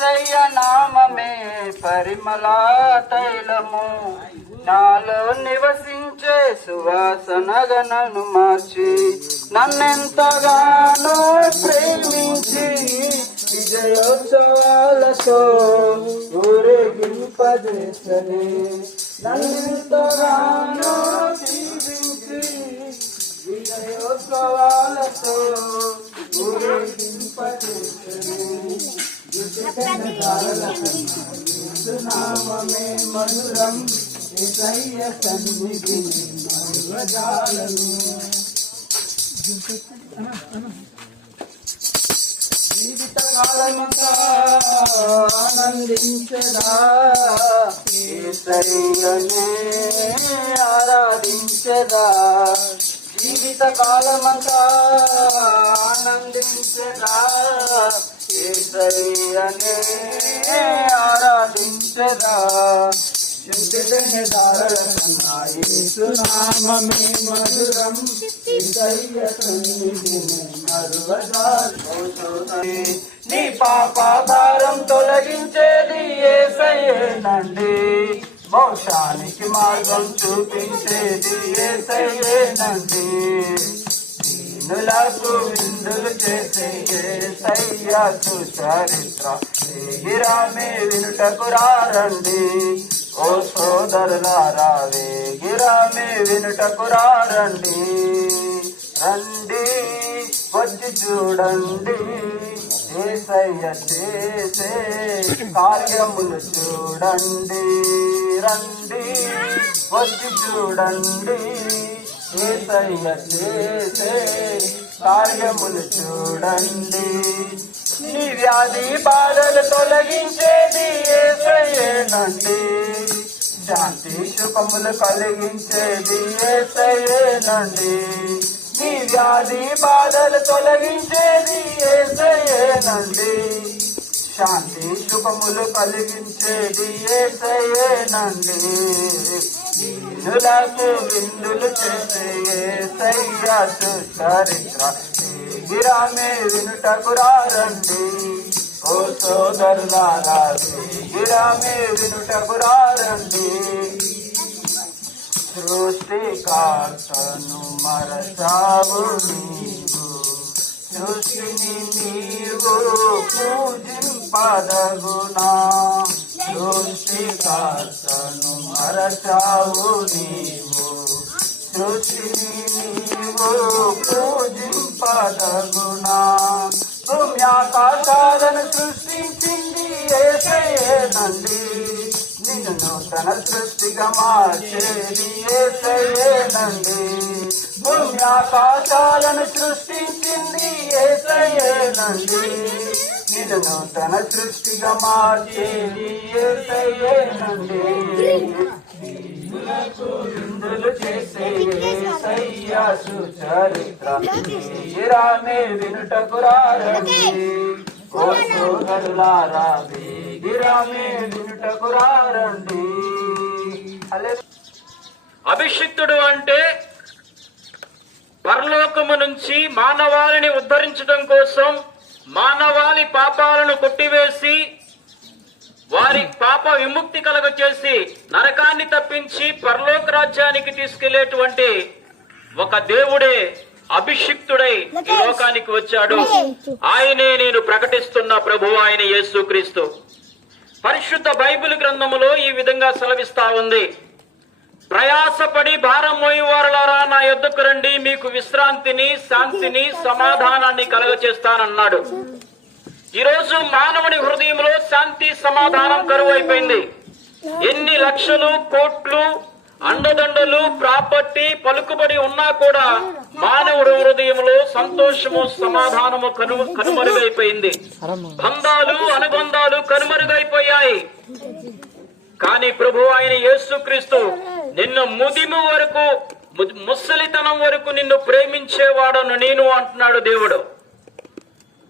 యేసయ్య నామమే పరిమళ తైలము, నాలో నివసించే సువాసనగా నన్ను మార్చి, నన్నెంతగానో ప్రేమించి విజయోత్సవాలతో ఊరేగింపజేసనే. నన్నెంతగానో ప్రేమించి విజయోత్సవాలతో ఊరేగింపజేసనే. నామమే మధురం, యేసయ్య సన్నిధి మరువజాలను. జీవితకాలమంతా ఆనందించదా, యేసయ్యనే ఆరాధించదా. జీవితకాలమంతా ఆనందించదా, యేసయ్యనే ఆరాధించదా. నామమే మధురం, యేసయ్య సన్నిధిని మరువజాలను. నీ పాపాధారం తొలగించేది యేసయ్యేనండి, మోక్షానికి మార్గం చూపించేది యేసయ్యేనండి. దీనులకు విందులు చేసే యేసయ్య సుచరిత్ర వేగిరామే వినుటకు రండి. ఓ సోదరులారా వేగిరామే వినుటకు రండి. రండి వచ్చి చూడండి, యేసయ్య చేసే కార్యములు చూడండి. రండి వచ్చి చూడండి, యేసయ్య చేసే కార్యములు చూడండి. నీ వ్యాధి బాధలు తొలగించేది యేసయ్యేనండి, శాంతి సుఖములు కలిగించేది యేసయ్యేనండి. నీ వ్యాధి బాధలు తొలగించేది యేసయ్యేనండి, శాంతి సుఖములు కలిగించేది యేసయ్యేనండి. దీనులకు విందులు చేసే యేసయ్య సుచరిత్ర వేగిరామే వినుటకు రండి. ఓ సోదరులారా వేగిరామే వినుటకు రండి. సృష్టికర్తను మరచావు నీవు, సృష్టిని నీవు పూజింపదగునా. సృష్టికర్తను మరచావు నీవు, సృష్టిని నీవు పూజింపదగునా. భూమ్యాకాశాలను సృష్టించింది యేసయ్యేనండి, నిన్ను నూతన సృష్టిగా మార్చేది యేసయ్యేనండి. భూమ్యాకాశాలను సృష్టించింది యేసయ్యేనండి, నిన్ను నూతన సృష్టిగా మార్చేది యేసయ్యేనండి. విందులు చేసే యేసయ్య సుచరిత్ర వేగిరామే వినుటకు రండి. ఓ సోదరులారా వేగిరామే వినుటకు రండి. అభిషిక్తుడు అంటే పరలోకము నుంచి మానవాళిని ఉద్ధరించడం కోసం మానవాళి పాపాలను కొట్టివేసి వారి పాప విముక్తి కలుగచేసి నరకాన్ని తప్పించి పరలోక రాజ్యానికి తీసుకెళ్లేటువంటి ఒక దేవుడే అభిషిక్తుడై ఈ లోకానికి వచ్చాడు. ఆయనే నేను ప్రకటిస్తున్న ప్రభు ఆయన యేసుక్రీస్తు. పరిశుద్ధ బైబిల్ గ్రంథములో ఈ విధంగా సెలవిస్తా ఉంది, ప్రయాసపడి భారం మోయువారులారా నా యొద్దకు రండి, మీకు విశ్రాంతిని శాంతిని సమాధానాన్ని కలుగచేస్తానన్నాడు. ఈరోజు మానవుని హృదయంలో శాంతి సమాధానం కరువు అయిపోయింది. ఎన్ని లక్షలు కోట్లు అండదండలు ప్రాపర్టీ పలుకుబడి ఉన్నా కూడా మానవుడి హృదయంలో సంతోషము సమాధానము కనుమరుగైపోయింది. బంధాలు అనుబంధాలు కనుమరుగైపోయాయి. కానీ ప్రభు ఆయన యేసుక్రీస్తు నిన్ను ముదిము వరకు ముసలితనం వరకు నిన్ను ప్రేమించేవాడను నేను అంటున్నాడు దేవుడు.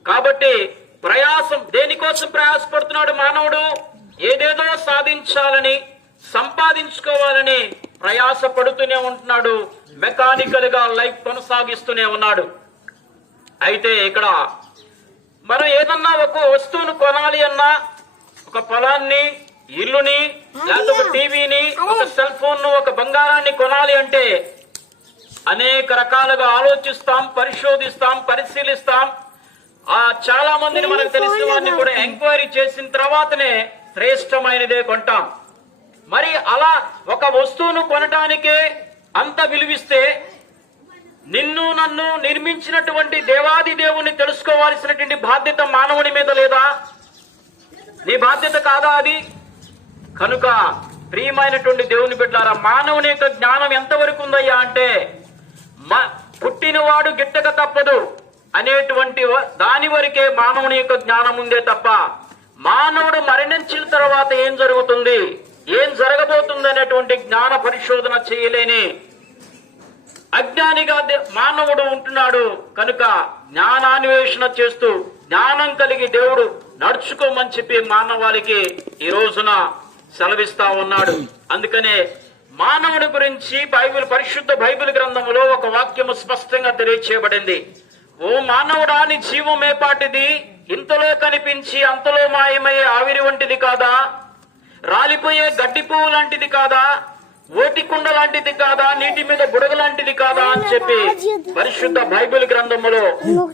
కాబట్టి ప్రయాసం దేనికోసం ప్రయాసపడుతున్నాడు మానవుడు? ఏదేదో సాధించాలని సంపాదించుకోవాలని ప్రయాస పడుతూనే ఉంటున్నాడు. మెకానికల్ గా లైఫ్ కొనసాగిస్తూనే ఉన్నాడు. అయితే ఇక్కడ మనం ఏదన్నా ఒక వస్తువును కొనాలి అన్నా ఒక పొలాన్ని, ఇల్లుని, లేకపోతే ఒక టీవీని, ఒక సెల్ ఫోన్, ఒక బంగారాన్ని కొనాలి అంటే అనేక రకాలుగా ఆలోచిస్తాం, పరిశోధిస్తాం, పరిశీలిస్తాం. చాలా మందిని మనకు తెలిసిన వారిని కూడా ఎంక్వైరీ చేసిన తర్వాతనే శ్రేష్టమైనదే కొంటాం. మరి అలా ఒక వస్తువును కొనటానికే అంత విలువిస్తే నిన్ను నన్ను నిర్మించినటువంటి దేవాది దేవుణ్ణి తెలుసుకోవాల్సినటువంటి బాధ్యత మానవుని మీద లేదా? నీ బాధ్యత కాదా అది? కనుక ప్రియమైనటువంటి దేవుని బిడ్డలారా, మానవుని యొక్క జ్ఞానం ఎంతవరకు ఉందయ్యా అంటే పుట్టినవాడు గిట్టక తప్పదు అనేటువంటి దాని వరకే మానవుని యొక్క జ్ఞానం ఉందే తప్ప మానవుడు మరణించిన తర్వాత ఏం జరుగుతుంది, ఏం జరగబోతుంది అనేటువంటి జ్ఞాన పరిశోధన చేయలేని అజ్ఞానిగా మానవుడు ఉంటున్నాడు. కనుక జ్ఞానాన్వేషణ చేస్తూ జ్ఞానం కలిగి దేవుడు నడుచుకోమని చెప్పి మానవాళికి ఈ రోజున సెలవిస్తా ఉన్నాడు. అందుకనే మానవుడి గురించి పరిశుద్ధ బైబిల్ గ్రంథములో ఒక వాక్యము స్పష్టంగా తెలియచేయబడింది. ఓ మానవుడా, నీ జీవం ఏపాటిది? ఇంతలో కనిపించి అంతలో మాయమయ్యే ఆవిరి వంటిది కాదా? రాలిపోయే గడ్డి పువ్వు లాంటిది కాదా? ఓటి కుండ లాంటిది కాదా? నీటి మీద బుడగ లాంటిది కాదా అని చెప్పి పరిశుద్ధ బైబిల్ గ్రంథములో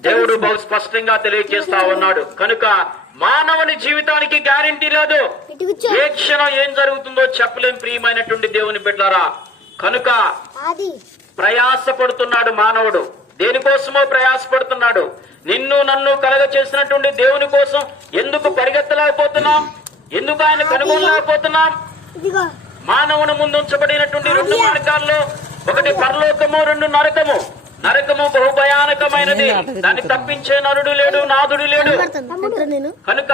దేవుడు బహు స్పష్టంగా తెలియజేస్తా ఉన్నాడు. కనుక మానవుని జీవితానికి గ్యారెంటీ లేదు. ఏ క్షణం ఏం జరుగుతుందో చెప్పలేం ప్రియమైనటువంటి దేవుని బిడ్డలారా. కనుక ప్రయాసపడుతున్నాడు మానవుడు. దేనికోసమో ప్రయాసపడుతున్నాడు. నిన్ను నన్ను కలగ చేసినటువంటి దేవుని కోసం ఎందుకు పరిగెత్తలేకపోతున్నాం? ఎందుకు ఆయన కనుగొనలేకపోతున్నాం? మానవుని ముందు ఉంచబడినటువంటి రెండు మార్గాల్లో ఒకటి పరలోకము, రెండు నరకము. నరకము బహు భయానకమైనది. దాన్ని తప్పించే నరుడు లేడు, నాదుడు లేడు. కనుక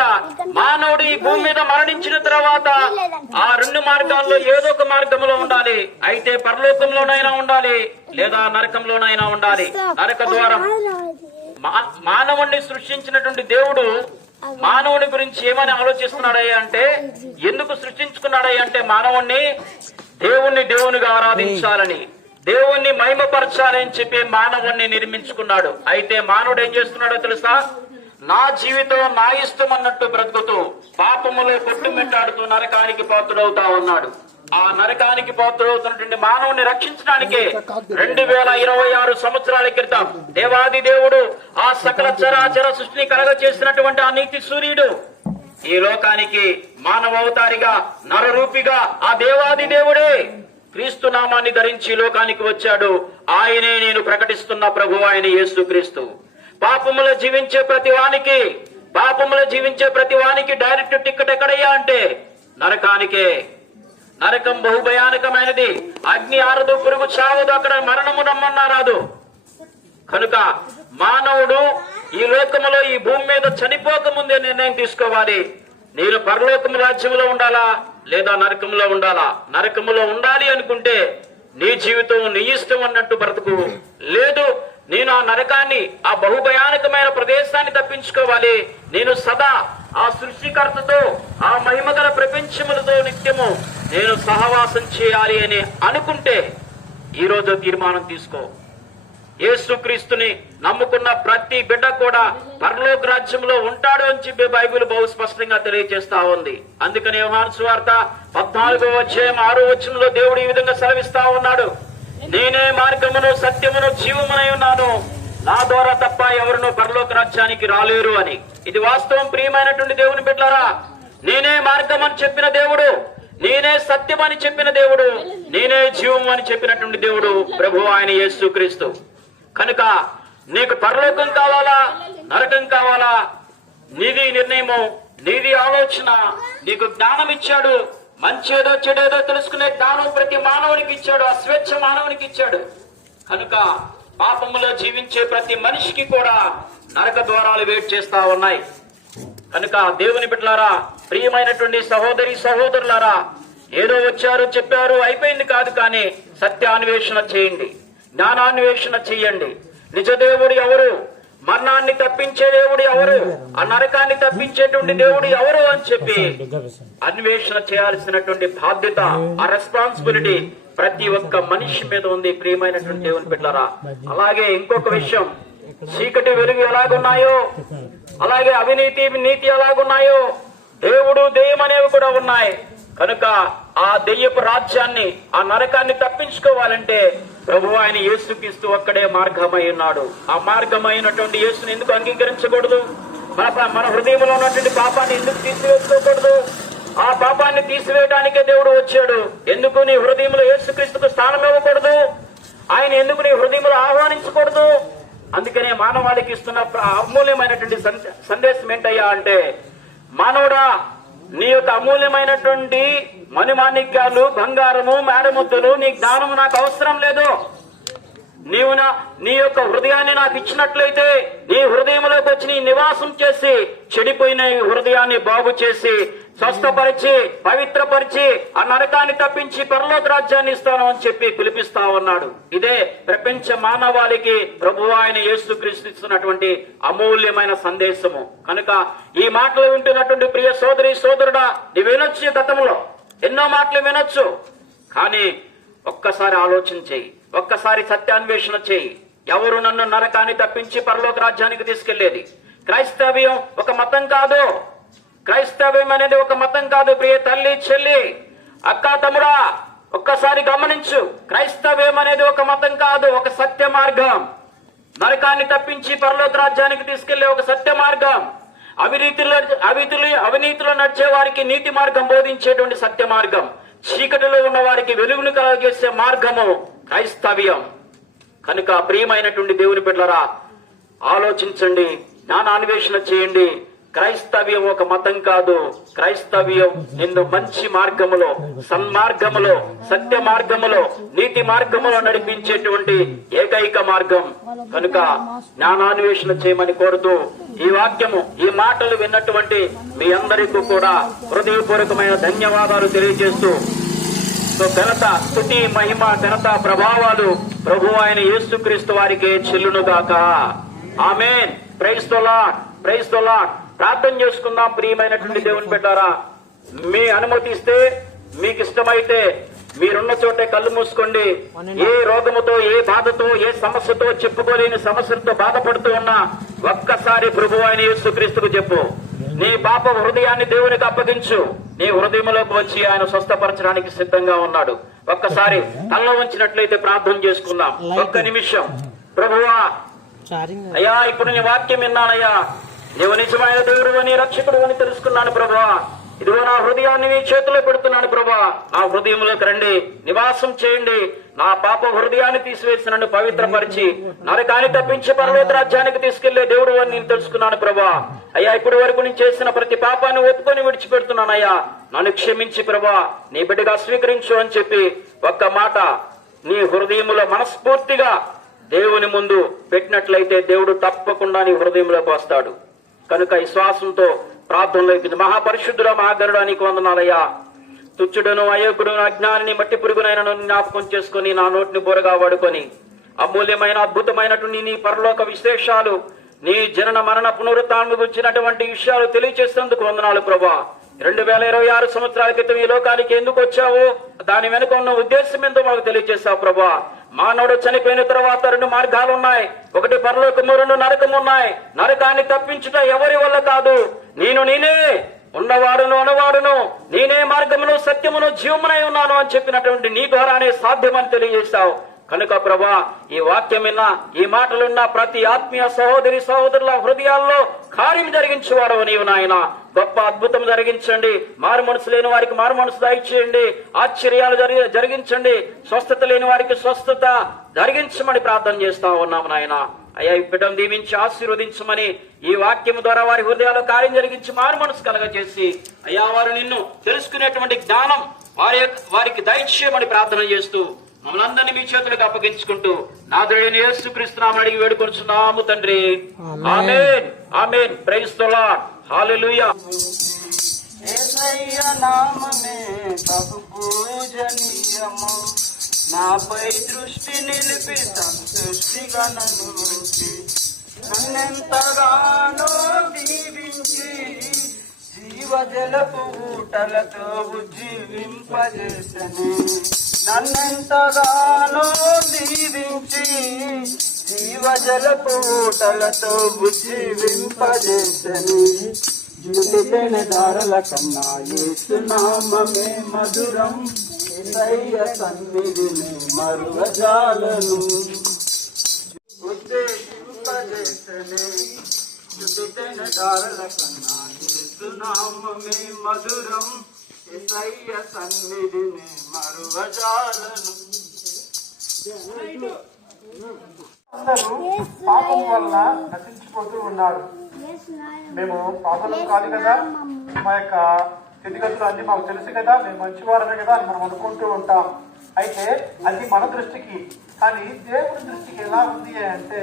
మానవుడు ఈ భూమి మీద మరణించిన తర్వాత ఆ రెండు మార్గాల్లో ఏదో ఒక మార్గంలో ఉండాలి. అయితే పరలోకంలోనైనా ఉండాలి, లేదా నరకంలోనైనా ఉండాలి. నరక ద్వారం. మానవుణ్ణి సృష్టించినటువంటి దేవుడు మానవుని గురించి ఏమని ఆలోచిస్తున్నాడయ్యా అంటే, ఎందుకు సృష్టించుకున్నాడయ్యా అంటే మానవుణ్ణి దేవునిగా ఆరాధించాలని, దేవుణ్ణి మహిమపరచాలని చెప్పి మానవుణ్ణి నిర్మించుకున్నాడు. అయితే మానవుడు ఏం చేస్తున్నాడో తెలుసా? నా జీవితం నా ఇష్టం అన్నట్టు బ్రతుకుతూ పాపములో కొట్టుమిట్టాడుతూ నరకానికి పాత్రుడవుతా ఉన్నాడు. ఆ నరకానికి పాత్రుడవుతున్నటువంటి మానవుని రక్షించడానికి 2026 సంవత్సరాల క్రితం దేవాది దేవుడు ఆ సకల చరాచర సృష్టిని కలగ చేసినటువంటి ఆ నీతి సూర్యుడు ఈ లోకానికి మానవావతారిగా నరరూపిగా ఆ దేవాది దేవుడే క్రీస్తు నామాన్ని ధరించి లోకానికి వచ్చాడు. ఆయనే నేను ప్రకటిస్తున్న ప్రభు, ఆయన యేసు క్రీస్తు. పాపములో జీవించే ప్రతి వానికి డైరెక్ట్ టికెట్ ఎక్కడయ్యా అంటే నరకానికే. నరకం బహు భయానకమైనది. అగ్ని ఆరదు, పురుగు చావదు, అక్కడ మరణము నమ్మన్నా రాదు. కనుక మానవుడు ఈ లోకములో ఈ భూమి మీద చనిపోక ముందే నిర్ణయం తీసుకోవాలి. నేను పరలోకము రాజ్యంలో ఉండాలా లేదా నరకంలో ఉండాలా? నరకములో ఉండాలి అనుకుంటే నీ జీవితం నీ ఇష్టం అన్నట్టు బ్రతుకు. లేదు, నేను ఆ నరకాన్ని, ఆ బహుభయానకమైన ప్రదేశాన్ని తప్పించుకోవాలి, నేను సదా ఆ సృష్టికర్తతో, ఆ మహిమగల ప్రపంచములతో నిత్యము నేను సహవాసం చేయాలి అని అనుకుంటే ఈ రోజు తీర్మానం తీసుకో. యేసుక్రీస్తుని నమ్ముకున్న ప్రతి బిడ్డ కూడా పరలోక రాజ్యంలో ఉంటాడు అని చెప్పి బైబిల్ బహు స్పష్టంగా తెలియజేస్తా ఉంది. అందుకని యోహాను సువార్త 14వ అధ్యాయం 6వ వచనంలో దేవుడు ఈ విధంగా సెలవిస్తా ఉన్నాడు, నేనే మార్గమును సత్యమును జీవమునై ఉన్నాను, నా ద్వారా తప్ప ఎవరును పరలోక రాజ్యానికి రాలేరు అని. ఇది వాస్తవం ప్రియమైనటువంటి దేవుని బిడ్డలారా. నేనే మార్గం అని చెప్పిన దేవుడు, నేనే సత్యం అని చెప్పిన దేవుడు, నేనే జీవం అని చెప్పినటువంటి దేవుడు ప్రభు, ఆయన యేసుక్రీస్తు. కనుక నీకు పరలోకం కావాలా నరకం కావాలా? నీది నిర్ణయము, నీది ఆలోచన. నీకు జ్ఞానం ఇచ్చాడు, మంచేదో చెడేదో తెలుసుకునే జ్ఞానం ప్రతి మానవునికి ఇచ్చాడు, ఆ స్వేచ్ఛ మానవునికి ఇచ్చాడు. కనుక పాపములో జీవించే ప్రతి మనిషికి కూడా నరక ద్వారాలు వెయిట్ చేస్తా ఉన్నాయి. కనుక దేవుని బిడ్డలారా, ప్రియమైనటువంటి సహోదరి సహోదరులారా, ఏదో వచ్చారు చెప్పారు అయిపోయింది కాదు, కానీ సత్యాన్వేషణ చేయండి, జ్ఞానాన్వేషణ చెయ్యండి. నిజ దేవుడు ఎవరు? మరణాన్ని తప్పించే దేవుడు ఎవరు? ఆ నరకాన్ని తప్పించేటువంటి దేవుడు ఎవరు అని చెప్పి అన్వేషణ చేయాల్సినటువంటి బాధ్యత, ఆ రెస్పాన్సిబిలిటీ ప్రతి ఒక్క మనిషి మీద ఉంది ప్రియమైనటువంటి దేవుని బిడ్డలారా. అలాగే ఇంకొక విషయం, చీకటి వెలుగు ఎలాగున్నాయో, అలాగే అవినీతి నీతి ఎలాగున్నాయో, దేవుడు, దెయ్యం అనేవి కూడా ఉన్నాయి. కనుక ఆ దెయ్యపు రాజ్యాన్ని, ఆ నరకాన్ని తప్పించుకోవాలంటే ప్రభు ఆయన యేసుక్రీస్తు ఒక్కడే మార్గమై ఉన్నాడు. ఆ మార్గమైనటువంటి యేసుని ఎందుకు అంగీకరించకూడదు? మన హృదయంలో ఉన్నటువంటి పాపాన్ని ఎందుకు తీసివేసుకోకూడదు? ఆ పాపాన్ని తీసివేయడానికే దేవుడు వచ్చాడు. ఎందుకు నీ హృదయంలో యేసుక్రీస్తుకు స్థానం ఇవ్వకూడదు? ఆయన ఎందుకు నీ హృదయంలో ఆహ్వానించకూడదు? అందుకనే మానవాళికి ఇస్తున్న అమూల్యమైనటువంటి సందేశం ఏంటయ్యా అంటే, మానవుడా, నీ యొక్క అమూల్యమైనటువంటి మణిమాణిక్యాలు, బంగారము, మేడముద్దలు, నీ జ్ఞానము నాకు అవసరం లేదు. నీవు నీ యొక్క హృదయాన్ని నాకు ఇచ్చినట్లయితే నీ హృదయంలోకి వచ్చి నీ నివాసం చేసి చెడిపోయిన ఈ హృదయాన్ని బాగు చేసి స్వస్థపరిచి పవిత్రపరిచి ఆ నరకాన్ని తప్పించి పరలోక రాజ్యాన్ని ఇస్తాను అని చెప్పి పిలిపిస్తా ఉన్నాడు. ఇదే ప్రపంచ మానవాళికి ప్రభువు ఆయన యేసుక్రీస్తు ఇస్తున్నటువంటి అమూల్యమైన సందేశము. కనుక ఈ మాటలు వింటున్నటువంటి ప్రియ సోదరి సోదరుడా, నీ వినొచ్చు, గతంలో ఎన్నో మాటలు వినొచ్చు, కానీ ఒక్కసారి ఆలోచన చేయి, ఒక్కసారి సత్యాన్వేషణ చేయి. ఎవరు నన్ను నరకాన్ని తప్పించి పరలోక రాజ్యానికి తీసుకెళ్లేది? క్రైస్తవ్యం ఒక మతం కాదు. క్రైస్తవ్యం అనేది ఒక మతం కాదు. ప్రియ తల్లి, చెల్లి, అక్క, తమ్ముడా, ఒక్కసారి గమనించు. క్రైస్తవ్యం అనేది ఒక మతం కాదు, ఒక సత్య మార్గం. నరకాన్ని తప్పించి పరలోక రాజ్యానికి తీసుకెళ్లే ఒక సత్య మార్గం. అవినీతిలో నడిచే వారికి నీతి మార్గం బోధించేటువంటి సత్య మార్గం. చీకటిలో ఉన్న వారికి వెలుగును కలగజేసే మార్గము క్రైస్తవ్యం. కనుక ప్రియమైనటువంటి దేవుని బిడ్డలారా, ఆలోచించండి, జ్ఞానాన్వేషణ చేయండి. క్రైస్తవ్యం ఒక మతం కాదు. క్రైస్తవ్యం నిన్ను మంచి మార్గములో, సన్మార్గములో, సత్య మార్గములో, నీతి మార్గములో నడిపించేటువంటి ఏకైక మార్గం. కనుక జ్ఞానాన్వేషణ చేయమని కోరుతూ ఈ వాక్యము, ఈ మాటలు విన్నటువంటి మీ అందరికీ కూడా హృదయపూర్వకమైన ధన్యవాదాలు తెలియజేస్తూ, ఘనత, స్తుతి, మహిమ, ఘనత, ప్రభావాలు ప్రభు ఆయన యేసుక్రీస్తు వారికి చెల్లునుగాక. ఆమేన్. Praise the Lord, praise the Lord. ప్రార్థన చేసుకుందాం. ప్రియమైనటువంటి దేవుని బిడ్డలారా, మీ అనుమతి ఇస్తే, మీకు ఇష్టమైతే మీరున్న చోటే కళ్ళు మూసుకోండి. ఏ రోగముతో, ఏ బాధతో, ఏ సమస్యతో, చెప్పుకోలేని సమస్యలతో బాధపడుతూ ఉన్నా ఒక్కసారి ప్రభు అయిన యేసుక్రీస్తుకు చెప్పు. నీ పాప హృదయాన్ని దేవునికి అప్పగించు. నీ హృదయంలోకి వచ్చి ఆయన స్వస్థపరచడానికి సిద్ధంగా ఉన్నాడు. ఒక్కసారి తలలో ఉంచినట్లయితే ప్రార్థన చేసుకుందాం. ఒక్క నిమిషం. ప్రభువా, అయ్యా, ఇప్పుడు నీ వాక్యం విన్నానయ్యా. నీవు నిజమైన దేవుడు అని, రక్షకుడు అని తెలుసుకున్నాను ప్రభువా. ఇదిగో నా హృదయాన్ని నీ చేతిలో పెడుతున్నాను ప్రభా. నా హృదయంలోకి రండి, నివాసం చేయండి. నా పాప హృదయాన్ని తీసివేసి నన్ను పవిత్రపరిచి నరకాన్ని తప్పించి పరలోక రాజ్యానికి తీసుకెళ్లే దేవుడు అని నేను తెలుసుకున్నాను ప్రభా. అయ్యా, ఇప్పటి వరకు నేను చేసిన ప్రతి పాపాన్ని ఒప్పుకొని విడిచిపెడుతున్నానయ్యా. నన్ను క్షమించి ప్రభా, నీ బిడ్డగా స్వీకరించు అని చెప్పి ఒక్క మాట నీ హృదయంలో మనస్ఫూర్తిగా దేవుని ముందు పెట్టినట్లయితే దేవుడు తప్పకుండా నీ హృదయంలోకి వస్తాడు. కనుక విశ్వాసంతో ప్రార్థనలో మహాపరిశుద్ధుడ, మహాగరుడా, నీకు వందనాలయ్యా. తుచ్చుడును, అయోగ్యుడును, అజ్ఞానిని, మట్టి పురుగునైనా జ్ఞాపకం చేసుకుని నా నోటిని బోరగా వాడుకొని అమూల్యమైన, అద్భుతమైనటువంటి నీ పరలోక విశేషాలు, నీ జనన మరణ పునరుత్థానం గురించినటువంటి విషయాలు తెలియచేసేందుకు వందనాలు ప్రభా. 2026 సంవత్సరాల క్రితం ఈ లోకానికి ఎందుకు వచ్చావు, దాని వెనుక ఉన్న ఉద్దేశం ఏందో మాకు తెలియజేస్తావు ప్రభా. మానవుడు చనిపోయిన తర్వాత 2 మార్గాలు ఉన్నాయి. ఒకటి పరలోకము, 2 నరకము ఉన్నాయి. నరకాన్ని తప్పించుట ఎవరి వల్ల కాదు, నేనే ఉన్నవాడును అనవాడును, నేనే మార్గమును, సత్యమును, జీవమునై ఉన్నాను అని చెప్పినటువంటి నీ ద్వారానే సాధ్యమని తెలియజేస్తావు. కనుక ప్రభా, ఈ వాక్యం విన్నా, ఈ మాటలున్నా ప్రతి ఆత్మీయ సహోదరి సహోదరుల హృదయాల్లో కార్యం జరిగించేవాడవు నీవు నాయన. గొప్ప అద్భుతం జరిగించండి. మారు మనసు లేని వారికి మారు మనసు దయచేయండి. ఆశ్చర్యాలు జరిగించండి. స్వస్థత లేని వారికి స్వస్థత జరిగించమని ప్రార్థన చేస్తా ఉన్నాము నాయన. అయ్యా, ఈ బిడ్డను దీవించి ఆశీర్వదించమని ఈ వాక్యం ద్వారా వారి హృదయాల్లో కార్యం జరిగించి మారు మనసు కలగజేసి అయ్యా, వారు నిన్ను తెలుసుకునేటువంటి జ్ఞానం వారికి దయచేయమని ప్రార్థన చేస్తూ మమ్మల్ని అందరినీ మీ చేతులకు అప్పగించుకుంటూ నాథుడైన యేసుక్రీస్తు నామమున అడిగి వేడుకొనుచున్నాము తండ్రి. ఆమేన్, ఆమేన్. Praise the Lord. హల్లెలూయా. యేసయ్య నామమే బహు పూజనీయము, నాపై దృష్టి నిలిపి సంతృష్టిగా నన్ను నన్నెంతగానో దీవించి జీవజలపు ఊటలతో ఉజ్జీవింపజేసెను. నన్నెంతగానో దీవించి జీవజలపు ఊటలతో ఉజ్జీవింపజేసెను. జుటితేన దారల కన్నా యేసు నామమే మధురం యేసయ్య సన్నిధిని మరువజాలను ఉద్దేశింపజేసనే జుటితేన దారల కన్నా యేసు నామమే మధురం యేసయ్య సన్నిధిని మరువజాలను. అందరూ పాపం వల్ల నశించిపోతూ ఉన్నారు. మేము పాపం కాదు కదా, మా యొక్క స్థితిగతులు అన్ని మాకు తెలుసు కదా, మేము మంచివారమే కదా అని మనం అనుకుంటూ ఉంటాం. అయితే అది మన దృష్టికి, కానీ దేవుడి దృష్టికి ఎలా ఉంది అంటే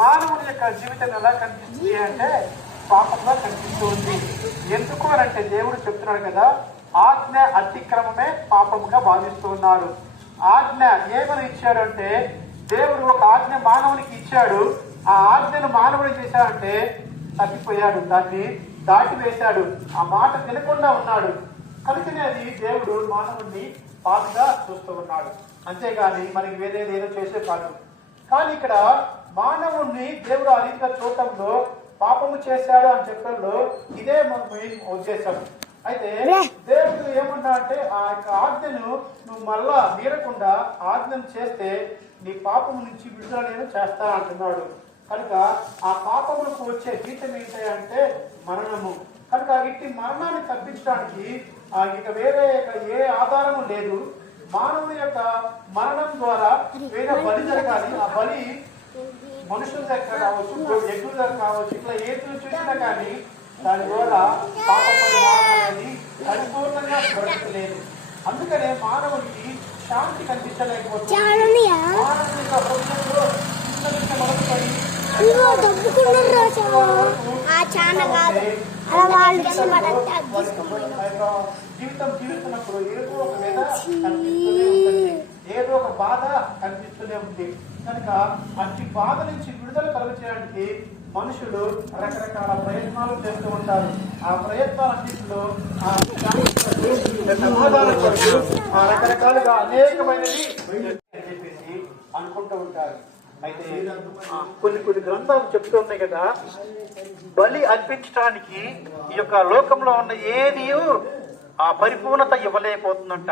మానవుని యొక్క జీవితం ఎలా కనిపిస్తుంది అంటే పాపంగా కనిపిస్తూ ఉంది. ఎందుకు అని అంటే దేవుడు చెప్తున్నాడు కదా, ఆజ్ఞ అతిక్రమమే పాపముగా భావిస్తూ ఉన్నారు. ఆజ్ఞ ఏమని ఇచ్చాడు అంటే దేవుడు ఒక ఆజ్ఞ మానవునికి ఇచ్చాడు. ఆ ఆజ్ఞను మానవుడు చేశాడంటే తప్పిపోయాడు, దాన్ని దాటివేశాడు, ఆ మాట వినకుండా ఉన్నాడు. కనుకనే అది దేవుడు మానవుడిని పాపగా చూస్తూ ఉన్నాడు. అంతేగాని మనకి వేరేది ఏదో చేసే కాదు. కానీ ఇక్కడ మానవుణ్ణి దేవుడు ఆ రీతిగా చూడటంలో పాపము చేశాడు అని చెప్పడంలో ఇదే మన మెయిన్ ఉద్దేశం. అయితే దేవుడు ఏమన్నా అంటే ఆ యొక్క ఆజ్ఞను నువ్వు మళ్ళా మీరకుండా ఆజ్ఞను చేస్తే నీ పాపము నుంచి విడుదల నేను చేస్తా అంటున్నాడు. కనుక ఆ పాపములకు వచ్చే జీతం ఏంటంటే మరణము. కనుక ఇట్టి మరణాన్ని తప్పించడానికి ఇక వేరే ఏ ఆధారము లేదు. మానవుని యొక్క మరణం ద్వారా వేరే బలి జరగాలి. ఆ బలి మనుషుల దగ్గర కావచ్చు, ఎగ్గుల దగ్గర కావచ్చు, ఇట్లా ఏది చూసినా కానీ దాని ద్వారా పాప పరిహారం అనేది పరిపూర్ణంగా దొరకలేదు. అందుకనే మానవునికి శాంతి కనిపించలేకపోతుంది. జీవితం జీవిస్తున్నప్పుడు ఏదో ఒక వేద కనిపిస్తూనే ఉంటుంది, ఏదో ఒక బాధ కనిపిస్తూనే ఉంది. కనుక అట్టి బాధ నుంచి విడుదల కలుగచేయడానికి మనుషులు రకరకాల ప్రయత్నాలు చేస్తూ ఉంటారు. ఆ ప్రయత్నాలన్నింటిలో రకరకాలుగా అనేకమైనవి అని చెప్పేసి అనుకుంటూ ఉంటారు. అయితే కొన్ని గ్రంథాలు చెప్తూ ఉన్నాయి కదా, బలి అర్పించడానికి ఈ యొక్క లోకంలో ఉన్న ఏది ఆ పరిపూర్ణత ఇవ్వలేకపోతుందంట.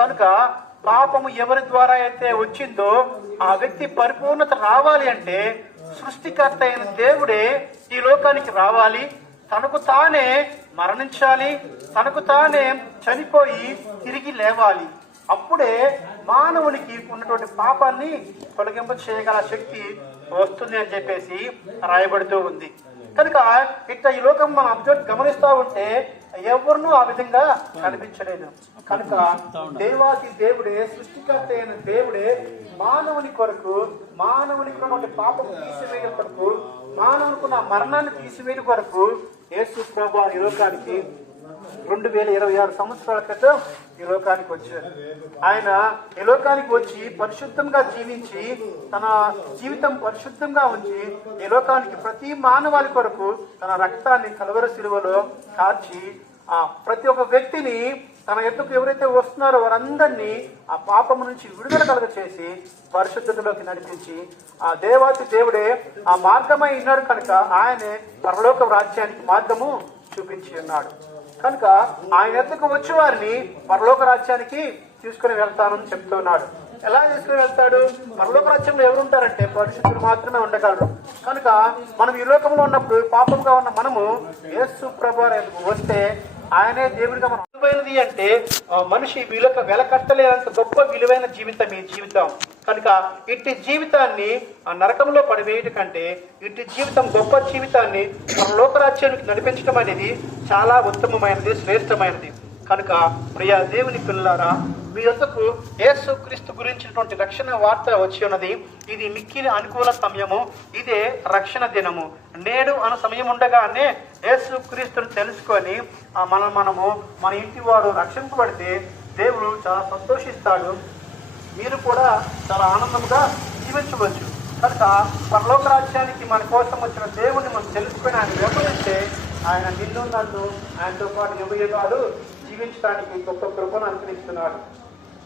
కనుక పాపము ఎవరి ద్వారా అయితే వచ్చిందో ఆ వ్యక్తి పరిపూర్ణత రావాలి అంటే సృష్టికర్త అయిన దేవుడే ఈ లోకానికి రావాలి, తనకు తానే మరణించాలి, తనకు తానే చనిపోయి తిరిగి లేవాలి. అప్పుడే మానవునికి ఉన్నటువంటి పాపాన్ని తొలగింప చేయగల శక్తి వస్తుంది అని చెప్పేసి రాయబడుతూ ఉంది. కనుక ఇట్లా ఈ లోకం మనం గమనిస్తూ ఉంటే ఎవరినూ ఆ విధంగా కనిపించలేదు. కనుక దేవాది దేవుడే, సృష్టికర్త అయిన దేవుడే మానవుని కొరకు, మానవునికి ఉన్నటువంటి పాపం తీసివేయడం కొరకు, మానవునికున్న మరణాన్ని తీసివేయడం కొరకు యేసు ప్రభువు ఈ లోకానికి 2026 సంవత్సరాల క్రితం ఈ లోకానికి వచ్చారు. ఆయన ఈ లోకానికి వచ్చి పరిశుద్ధంగా జీవించి తన జీవితం పరిశుద్ధంగా ఉంచి ఈ లోకానికి ప్రతి మానవాళి కొరకు తన రక్తాన్ని కలువరి శిలువలో కార్చి ప్రతి ఒక్క వ్యక్తిని తన ఎద్దుకు ఎవరైతే వస్తున్నారో వారందరినీ ఆ పాపము నుంచి విడుదల కలుగ చేసి పరిశుద్ధతలోకి నడిపించి ఆ దేవాతి దేవుడే ఆ మార్గమై ఉన్నాడు. కనుక ఆయనే పరలోక రాజ్యానికి మార్గము చూపించి ఉన్నాడు. కనుక ఆయన ఎద్దుకు వచ్చే వారిని పరలోక రాజ్యానికి తీసుకుని వెళ్తానని చెప్తున్నాడు. ఎలా తీసుకుని వెళ్తాడు? పరలోక రాజ్యంలో ఎవరుంటారంటే పరిశుద్ధులు మాత్రమే ఉండగలరు. కనుక మనం ఈ లోకంలో ఉన్నప్పుడు పాపంగా ఉన్న మనము యేసు ప్రభువు వస్తే ఆయనే దేవుడిగా మనం అనుభవైనది అంటే మనిషి వెలకట్టలేనంత గొప్ప విలువైన జీవితం ఈ జీవితం. కనుక ఇట్టి జీవితాన్ని ఆ నరకంలో పడివేయడం కంటే ఇట్టి జీవితం గొప్ప జీవితాన్ని మన లోకరాజ్యానికి నడిపించడం అనేది చాలా ఉత్తమమైనది, శ్రేష్టమైనది. కనుక ప్రియ దేవుని పిల్లలారా, మీ వద్దకు యేసు క్రీస్తు గురించినటువంటి రక్షణ వార్త వచ్చి ఉన్నది. ఇది మిక్కిలి అనుకూల సమయము, ఇదే రక్షణ దినము. నేడు అన్న సమయం ఉండగానే యేసు క్రీస్తుని తెలుసుకొని మనము మన ఇంటి వాడు రక్షింపబడితే దేవుడు చాలా సంతోషిస్తాడు. మీరు కూడా చాలా ఆనందంగా జీవించవచ్చు. కనుక పరలోక రాజ్యానికి మన కోసం వచ్చిన దేవుడిని మనం తెలుసుకొని ఆయన వెంబడిస్తే ఆయన నిన్ను నన్ను ఆయనతో పాటు యుగయుగాలు జీవించడానికి గొప్ప కృపను అనుగ్రహిస్తున్నాడు.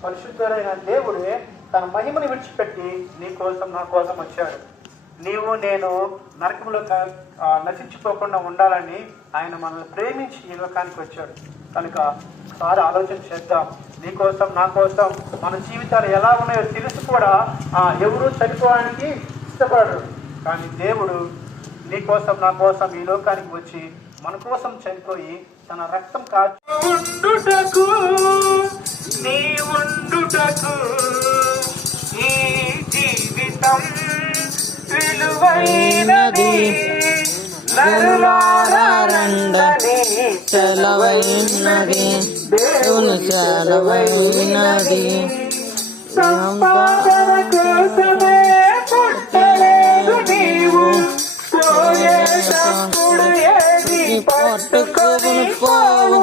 పరిశుద్ధుడైన దేవుడే తన మహిమను విడిచిపెట్టి నీ కోసం నా కోసం వచ్చాడు. నీవు నేను నరకంలో నశించిపోకుండా ఉండాలని ఆయన మనల్ని ప్రేమించి ఈ లోకానికి వచ్చాడు. కనుక ఒకసారి ఆలోచన చేద్దాం. నీ కోసం నా కోసం మన జీవితాలు ఎలా ఉన్నాయో తెలుసు కూడా ఎవరు చనిపోవడానికి ఇష్టపడరు. కానీ దేవుడు నీ కోసం నా కోసం ఈ లోకానికి వచ్చి మన కోసం చనిపోయి తన రక్తం ఉండుటకు నీ ఉండుటకు ఈ జీవితం విలువైనది. నరులారా రండని సెలవైనది దేవుని సెలవైనది. సంపాదన కోసమే పుట్టలేదు నీవు, పోయేటప్పుడు ఏది పట్టుకొని పోవు.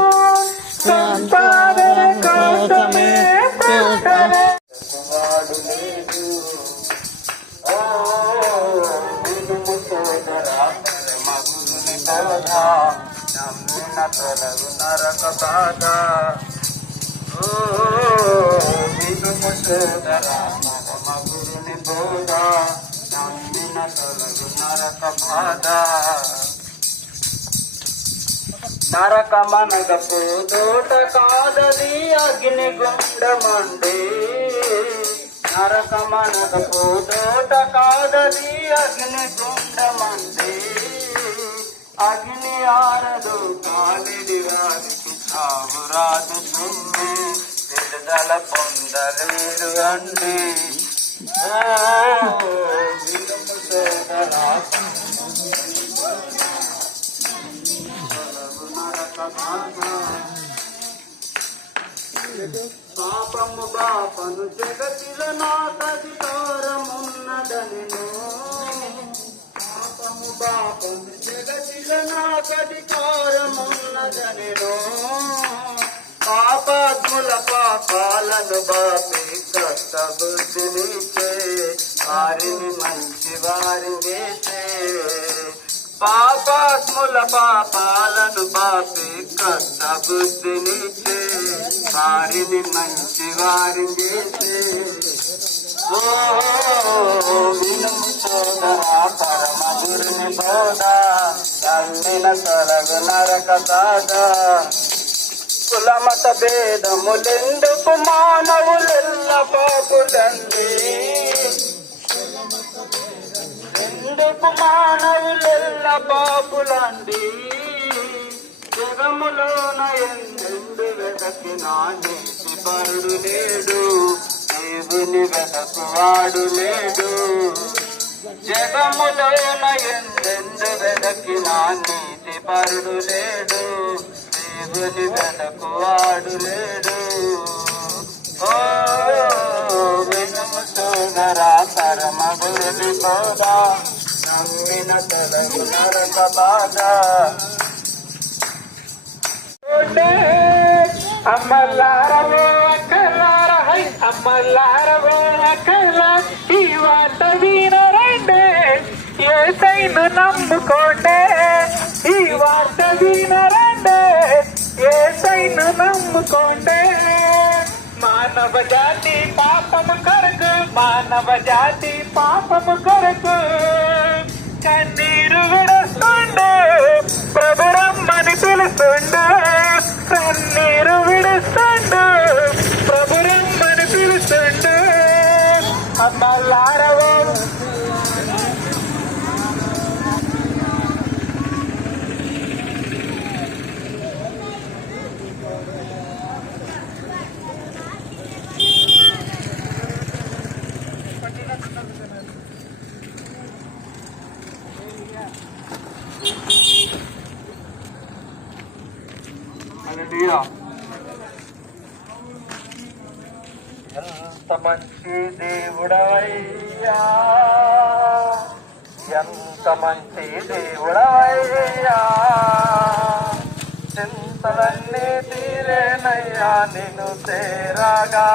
సంపాదన కోసమే పుట్టలేదు. నమ్మిన తొలగు నరక బాధ. వినుము సోదరా పరమ గురుని బోధ, నమ్మిన తొలగు నరక బాధ. నరకమనగ పోదోట కాదది అగ్ని గుండమండి. నరకమనగ పోదోట కాదది అగ్ని గుండమండి. అగ్ని ఆరదు కాలిడి వారికి చావు రాదు సుమ్మి, విడుదల పొందలేరు అండి. పాపము బాపను జగతిలో నాకధికారమున్నదనిను. పాపము బాపను జగతిలో నాకధికారమున్నదనిను. పాపాత్ముల పాపాలను బాపి కొత్త బుద్ధినిచ్చే, వారిని మంచి వారి వేసే. పాపాత్ముల పాపాలను బాపి కొత్త బుద్ధినిచ్చే, వారిని మంచి వారి చేసే. ఓ వినుము సోదరా పరమ గురుని బోధ, నమ్మిన తొలగు నరక బాధ. కులమత భేదములెందుకు మానవులెల్ల పాపులండి. ఎందుకు మానవులెల్ల పాపులండి. జగములోన ఎందెందు వెదకినా నీతి పరుడు లేడు, దేవుని వెదకువాడు లేడు. జగములోన ఎందెందు వెదకినా నీతి పరుడు లేడు, దేవుని వెదకువాడు లేడు. ఓ వినుము సోదరా పరమ గురుని బోధ, నమ్మిన తొలగు నరక బాధ. అమ్మలారవో అక్కలార, హై అమ్మలారవో అక్కల, ఈ వార్త వినరండే, యేసయ్యను నమ్ముకోండే. ఈ వార్త వినరండే, యేసయ్యను నమ్ముకోండే. మానవ జాతి పాపము కొరకు, మానవ జాతి పాపము కొరకు కన్నీరు విడుస్తుండే, ప్రభురమ్మని పిలుస్తుండే. కన్నీరు విడుస్తుండే, ప్రభురమ్మని పిలుస్తుండే. అమ్మలారవో ఎంత మంచి దేవుడవయ్యా, ఎంత మంచి దేవుడవయ్యా. చింతలన్నీ తీరేనయ్యా నిన్ను చేరగా,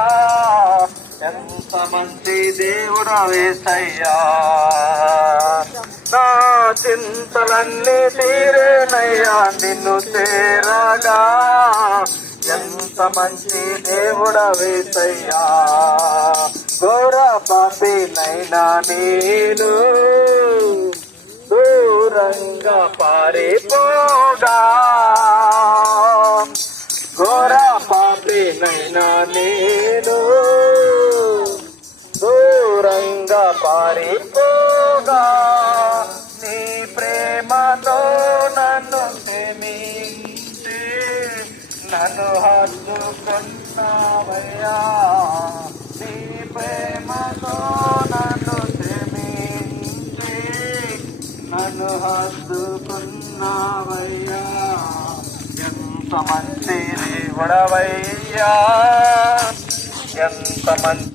ఎంత మంచి దేవుడవేసయ్యా. నా చింతలన్నీ తీరేనయ్యా నిన్ను చేరగా, ఎంత మంచి దేవుడవేసయ్యా. ఘోర పాపినైనా నేను దూరంగా పారిపోగా, పోగా ఘోర పాపినైనా నేను దూరంగా పారిపోగా నీ ప్రేమతో నన్ను ప్రేమించి నన్ను హత్తుకున్నావయ్యా నీ ప్రేమతో నన్ను ప్రేమించి నన్ను హత్తుకున్నావయ్యా ఎంత మంచి దేవుడవయ్యా ఎంత మంచి